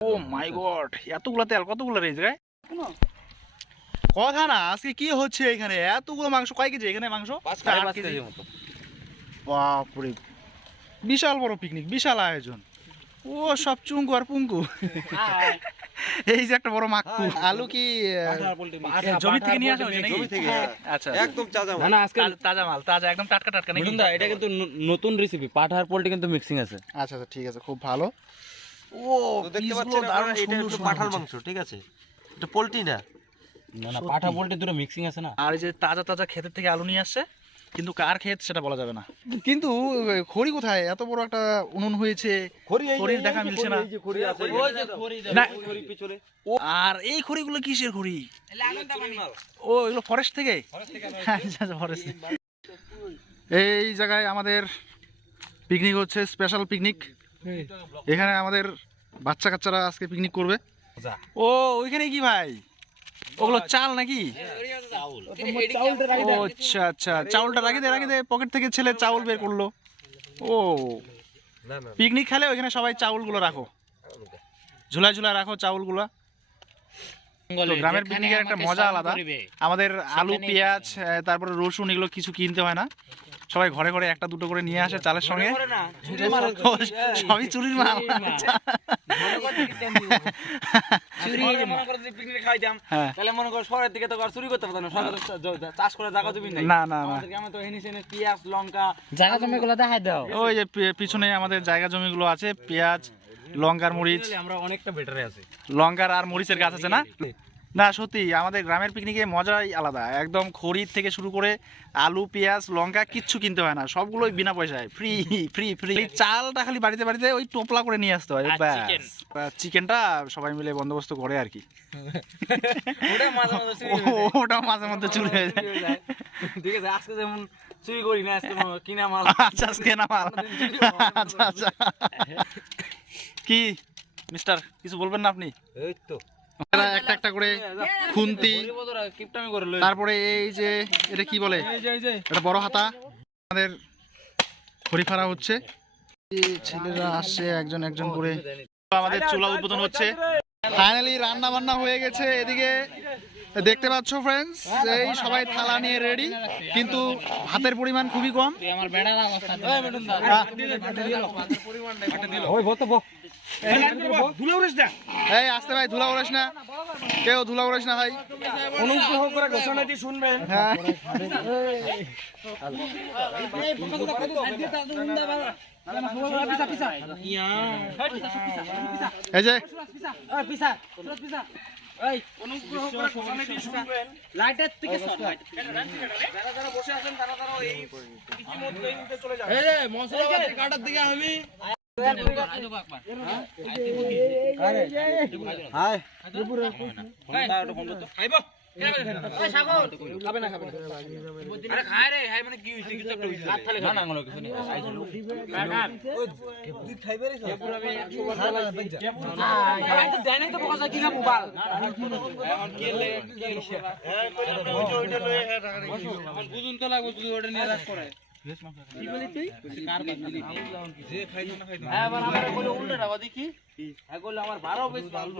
ও মাই god এতগুলো তেল কতগুলো গায়ে কথা না আজকে কি হচ্ছে এখানে? এতগুলো মাংস কয় কেজি এখানে মাংস? বাপরে বিশাল বড় পিকনিক বিশাল আয়োজন। ও সব চুঙ্কু আর পুঙ্কু। এই যে একটা বড় মাক্কু আলু কি জমি থেকে নিয়ে আসা জমি থেকে, হ্যাঁ। আচ্ছা। একদম চাচা না না আজকে তাজা- তাজা মাল তাজা একদম টাটকা টাটকা নাকি? এটা কিন্তু নতুন রেসিপি পাঠার পোল্ট্রি কিন্তু মিক্সিং আছে। আচ্ছা আচ্ছা ঠিক আছে খুব ভালো। ও দেখতে পাচ্ছেন দারুণ আপনারা, এটা সুন্দর একটু পাঠার মাংস ঠিক আছে? এটা পোলট্রি না। না না পাঠা পোল্ট্রি দুটো মিক্সিং আছে না। আর এই যে তাজা তাজা ক্ষেতের থেকে আলু নিয়ে আসছে কিন্তু কার ক্ষেত সেটা বলা যাবে না। কিন্তু খড়ি কোথায়? এত বড় একটা উনুন হয়েছে। খড়ির দেখা মিলছে না। আর এই খড়িগুলো কিসের খড়ি? ও এগুলো ফরেস্ট থেকে? আচ্ছা আচ্ছা ফরেস্ট এই জায়গায় আমাদের পিকনিক হচ্ছে স্পেশাল পিকনিক এখানে আমাদের বাচ্চা কাচ্চারা আজকে পিকনিক করবে। ও ওইখানে কি ভাই? ওগুলো চাল নাকি? ও আচ্ছা আচ্ছা। চাউলটা রাখি দে রাখি দে। পকেট থেকে ছেলে চাউল বের করল। ও। না না পিকনিক খেলে ওইখানে সবাই চাউলগুলো রাখো। ঝুলা ঝুলা রাখো চাউলগুলো। তো গ্রামের পিকনিকের একটা মজা আলাদা। আমাদের আলু পেঁয়াজ তারপরে রসুন এগুলো কিছু কিনতে হয় না। সবাই ঘরে ঘরে একটা দুটো করে নিয়ে আসে চালের সঙ্গে। সবই চুরির মাল। তাহলে করো শহরের দিকে তো আর চুরি করতে না। সরকার তো জ- চাষ করে জায়গা জমি নাই। না না না। আমাদের গ্রামে তো হেনি সেনে পেঁয়াজ লঙ্কা জায়গা জমি গুলো ওই যে পিছনে আমাদের জায়গা জমিগুলো আছে পেঁয়াজ লঙ্কার মরিচ। আমরা অনেকটা বেটারে আছি। লঙ্কার আর মরিচের গাছ আছে না? না সত্যি আমাদের গ্রামের পিকনিকে মজাই আলাদা। একদম খড়ির থেকে শুরু করে আলু পেঁয়াজ লঙ্কা কিচ্ছু কিনতে হয় না। সবগুলোই বিনা পয়সায়। ফ্রি ফ্রি ফ্রি চালটা খালি বাড়িতে বাড়িতে ওই টোপলা করে নিয়ে আসতে হয়। চিকেনটা সবাই মিলে বন্দোবস্ত করে আর কি। ওটা মাঝে মধ্যে চুরি হয়ে যায়। ঠিক আছে আজকে যেমন চুরি করি না আজকে কিনা মাল। আচ্ছা আজকে না মাল। আচ্ছা আচ্ছা। কি মিস্টার কিছু বলবেন না আপনি? এই তো। একটা একটা করে খুন্তি তারপরে এই যে এটা কি বলে? এই যে এই যে এটা বড় হাতা। আমাদের ফাড়া হচ্ছে। ছেলেরা আসছে একজন একজন করে। আমাদের চুলা উদ্বোধন হচ্ছে। ফাইনালি রান্না বান্না হয়ে গেছে এদিকে। দেখতে পাচ্ছ ফ্রেন্ডস এই সবাই থালা নিয়ে রেডি কিন্তু হাতের পরিমাণ খুবই কম। আমার এই আসতে ভাই ধুলা উড়াস না। কেউ ধুলা উড়াস না ভাই। অনুগ্রহ করে ঘোষণাটি শুনবেন। হ্যাঁ। এই যে লাইটের থেকে সর মশলাপাতি কাটার দিকে আমি। হ্যাঁ, আমার বলে উল্টো রাখো দেখি হ্যাঁ, বলে আমার বারো বেশ ভালো